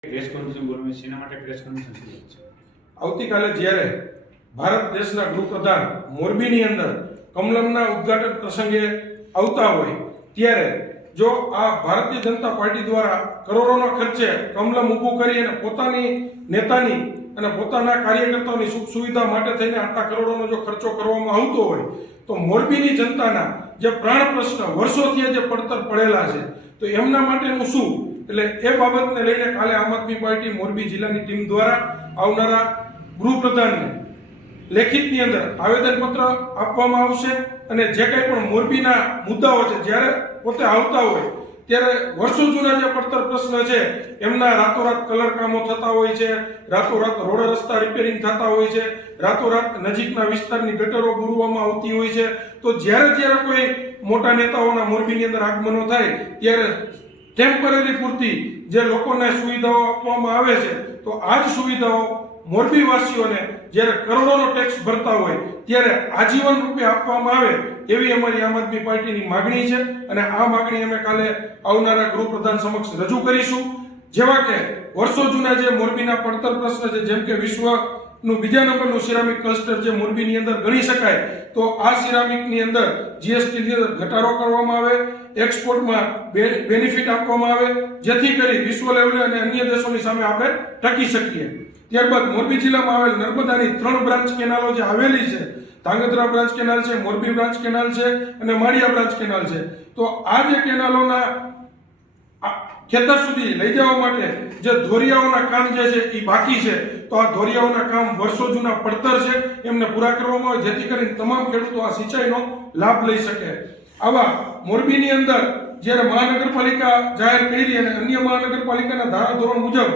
press conference બોલાવી શેના માટે પ્રેસ કોન્ફરન્સ આવતીકાલે જ્યારે ભારત દેશના ગૃહપ્રધાન મોરબીની અંદર કમલમના ઉદ્ઘાટન પ્રસંગે આવતા હોય ત્યારે જો આ ભારતીય જનતા પાર્ટી દ્વારા કરોડોના ખર્ચે કમલમ ઊભું કરી અને પોતાની નેતાની અને પોતાના કાર્યકર્તાઓની સુખ સુવિધા માટે થઈને આટલા કરોડોનો જો ખર્ચો કરવામાં આવતો હોય તો મોરબીની જનતાના જે પ્રાણ પ્રશ્ન વર્ષોથી જે પડતર પડેલા છે તો એમના માટેનું શું એટલે એ બાબતને લઈને કાલે આમ આદમી પાર્ટી મોરબી જિલ્લાની ટીમ દ્વારા આવનારા ગૃહપ્રધાનને લેખિતની અંદર આવેદનપત્ર આપવામાં આવશે અને જે કંઈ પણ મોરબીના મુદ્દાઓ છે જ્યારે પોતે આવતા હોય ત્યારે વર્ષો જૂના જે પડતર પ્રશ્ન છે એમના રાતોરાત કલર કામો થતા હોય છે રાતોરાત રોડ રસ્તા રિપેરિંગ થતા હોય છે રાતોરાત નજીકના વિસ્તારની ગટરો ગુરવામાં આવતી હોય છે તો જ્યારે જ્યારે કોઈ મોટા નેતાઓના મોરબીની અંદર આગમનો થાય ત્યારે ટેમ્પરરી પૂરતી જે લોકોને સુવિધાઓ આપવામાં આવે છે તો આ જ સુવિધાઓ મોરબીવાસીઓને જ્યારે કરોડોનો ટેક્સ ભરતા હોય ત્યારે આજીવન રૂપે આપવામાં આવે એવી અમારી આમ આદમી પાર્ટીની માગણી છે અને આ માગણી અમે કાલે આવનારા ગૃહપ્રધાન સમક્ષ રજૂ કરીશું જેવા કે વર્ષો જૂના જે મોરબીના પડતર પ્રશ્ન છે જેમ કે વિશ્વ નું બીજા નંબરનું સિરામિક ક્લસ્ટર જે મોરબીની અંદર ગણી શકાય તો આ સિરામિકની અંદર જીએસટીની અંદર ઘટાડો કરવામાં આવે એક્સપોર્ટમાં બેનિફિટ આપવામાં આવે જેથી કરી વિશ્વ લેવલે અને અન્ય દેશોની સામે આપણે ટકી શકીએ ત્યારબાદ મોરબી જિલ્લામાં આવેલ નર્મદાની ત્રણ બ્રાન્ચ કેનાલો જે આવેલી છે ધાંગધ્રા બ્રાન્ચ કેનાલ છે મોરબી બ્રાન્ચ કેનાલ છે અને માળિયા બ્રાન્ચ કેનાલ છે તો આ જે કેનાલોના ખેતર સુધી લઈ જવા માટે જે ધોરિયાઓના કામ જે છે એ બાકી છે તો આ ધોરિયાઓના કામ વર્ષો જૂના પડતર છે એમને પૂરા કરવામાં આવે જેથી કરીને તમામ ખેડૂતો આ સિંચાઈનો લાભ લઈ શકે આવા મોરબીની અંદર જ્યારે મહાનગરપાલિકા જાહેર કરી અને અન્ય મહાનગરપાલિકાના ધારાધોરણ મુજબ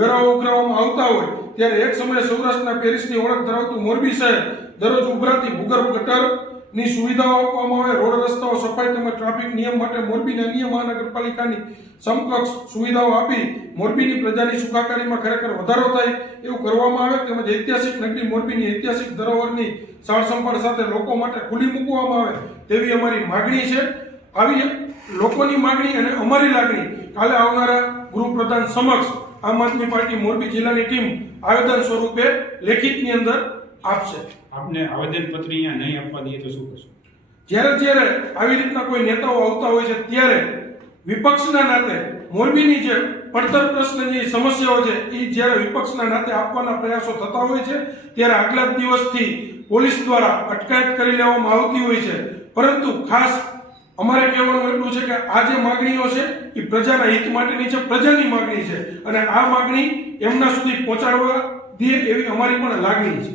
વેરાઓ ઉઘરાવવામાં આવતા હોય ત્યારે એક સમયે સૌરાષ્ટ્રના પેરિસની ઓળખ ધરાવતું મોરબી શહેર દરરોજ ઉભરાતી ભૂગર્ભ ગટર ની સુવિધાઓ આપવામાં આવે રોડ રસ્તાઓ સફાઈ તેમજ ટ્રાફિક નિયમ માટે મોરબીની અન્ય મહાનગરપાલિકાની સમકક્ષ સુવિધાઓ આપી મોરબીની પ્રજાની સુખાકારીમાં ખરેખર વધારો થાય એવું કરવામાં આવે તેમજ ઐતિહાસિક નગરી મોરબીની ઐતિહાસિક ધરોહરની સાળસંભાળ સાથે લોકો માટે ખુલ્લી મૂકવામાં આવે તેવી અમારી માગણી છે આવી લોકોની માગણી અને અમારી લાગણી કાલે આવનારા ગૃહપ્રધાન સમક્ષ આમ આદમી પાર્ટી મોરબી જિલ્લાની ટીમ આવેદન સ્વરૂપે લેખિતની અંદર આપશે આપને આવેદનપત્ર અહીંયા નહીં આપવા દઈએ તો શું કરશો જ્યારે જ્યારે આવી રીતના કોઈ નેતાઓ આવતા હોય છે ત્યારે વિપક્ષના નાતે મોરબીની જે પડતર પ્રશ્નની સમસ્યાઓ છે એ જ્યારે વિપક્ષના નાતે આપવાના પ્રયાસો થતા હોય છે ત્યારે આગલા દિવસથી પોલીસ દ્વારા અટકાયત કરી લેવામાં આવતી હોય છે પરંતુ ખાસ અમારે કહેવાનું એટલું છે કે આ જે માગણીઓ છે એ પ્રજાના હિત માટેની છે પ્રજાની માગણી છે અને આ માગણી એમના સુધી પહોંચાડવા દે એવી અમારી પણ લાગણી છે